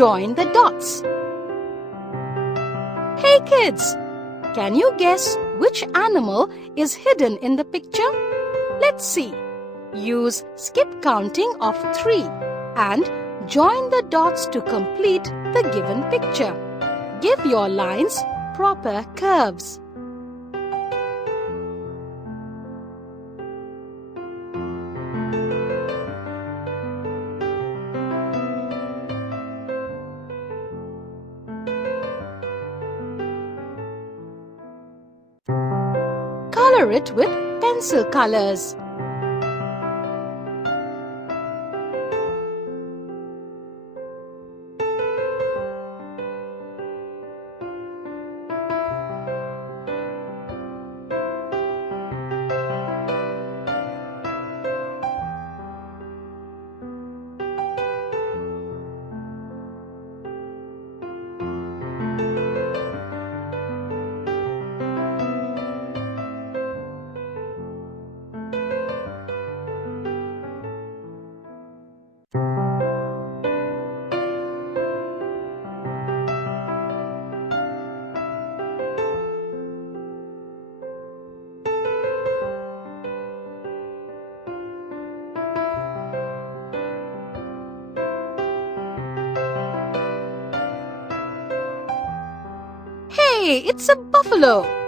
join the dots. Hey kids, can you guess which animal is hidden in the picture? Let's see. Use skip counting of 3 and join the dots to complete the given picture. Give your lines proper curves. Color it with pencil colors. Hey, it's a buffalo!